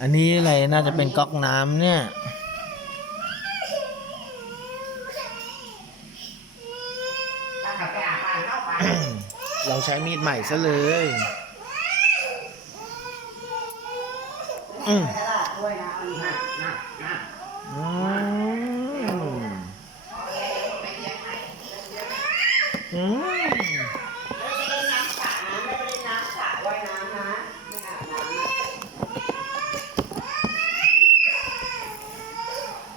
อันนี้อะไรน่าจะเป็นก๊อกน้ำเนี่ยถ้าขับไปอาบบ้านเข้าไปลองใช้มีดใหม่ซะเลยอืมตลาดด้วยนะอันนี้นะนะนะอืมอืม ไม่ได้เล่นน้ำสระนะไม่ได้เล่นน้ำสระว่ายน้ำนะไม่อาบน้ำนะ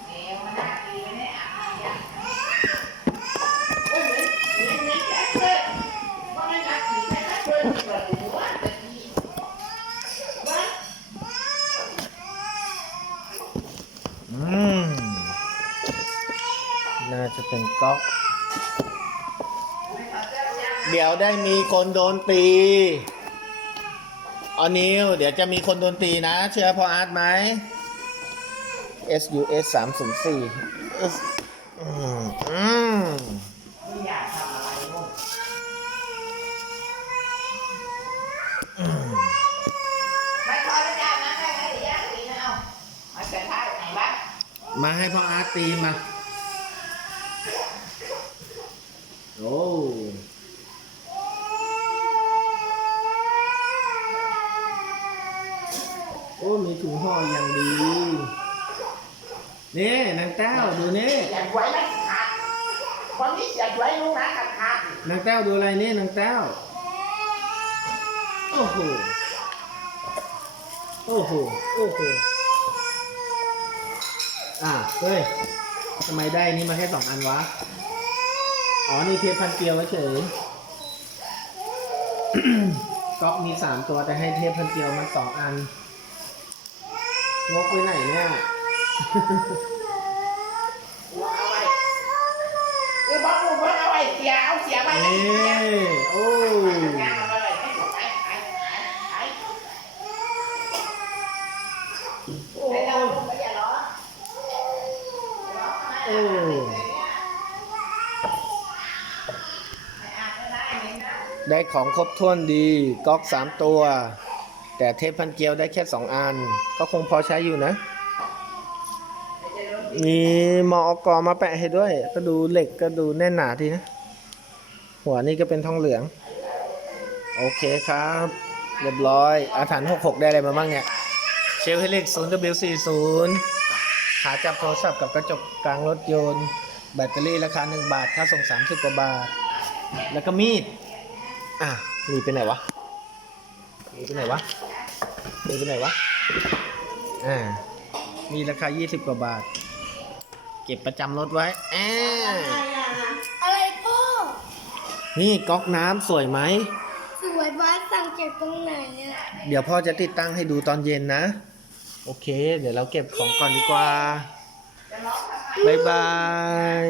แมวมันน่าดีไม่ได้อาบน้ำยาโอ้ยเหมือนเหมือนเหมือนแจ็คเลยว่าไม่รักผีแจ็คเลยเปิดหัวแต่ดีว่า อืม น่าจะเป็นก๊อก เดี๋ยวได้มีคนโดนตีออนิวเดี๋ยวจะมีคนโดนตีนะ เชื่อพออาร์ตไหม SUS 3 0 4อืมอืมไม่อยากทำอะไรลูกไม่คอยไปจับนะได้ไหมเดี๋ยวแยกสีนะเอาเอาเสร็จท่าไหนบ้างมาให้พ่ออาร์ตตีมา โอ้โอ้มีถุงห่ออย่างดีนี่นางแต้วดูนี่เสียไว้ไม่ขาดคนนี้เสียไว้ลูกนะขาดขาดนางแต้วดูอะไรนี่นางแต้วโอ้โหโอ้โหโอ้โหอะเฮ้ยทำไมได้นี่มาแค่สองอันวะ อ๋อ นี่เทปพันเกลียวเฉยก๊อกมีสามตัวแต่ให้เทปพันเกลียวมาสองอันงกไปไหนเนี่ยเอาไว้เออบอกลูกบอกเอาไว้เสียเอาเสียไว้ให้นี่เสียโอ้งาเอาไว้ให้หมดไปไปไปไปโอ้ยโอ้ ไม่อาบก็ได้เห็นนะ ได้ของครบถ้วนดีก๊อกสามตัว แต่เทปพันเกลียวได้แค่สองอัน ก็คงพอใช้อยู่นะมีมอกอมาแปะให้ด้วย ก็ดูเหล็กก็ดูแน่นหนาทีนะ หัวนี่ก็เป็นทองเหลือง โอเคครับ เรียบร้อย อาถรรพ์66 ได้อะไรมาบ้างเนี่ย เชลเฮลิก 0W40 ขาจับโทรศัพท์กับกระจกกลางรถยนต์ แบตเตอรี่ราคา 1 บาท ค่าส่ง 30 กว่าบาท แล้วก็มีด อะมีดไปไหนวะมีดไปไหนวะมีดไปไหนวะอ่ามีราคา 20 กว่าบาท เก็บประจำรถไว้แอาอะไรพ่อ นี่ก๊อกน้ำสวยไหม สวยบ้านสั่งเก็บตรงไหนอะ เดี๋ยวพ่อจะติดตั้งให้ดูตอนเย็นนะ โอเค เดี๋ยวเราเก็บของก่อนดีกว่า บ๊ายบาย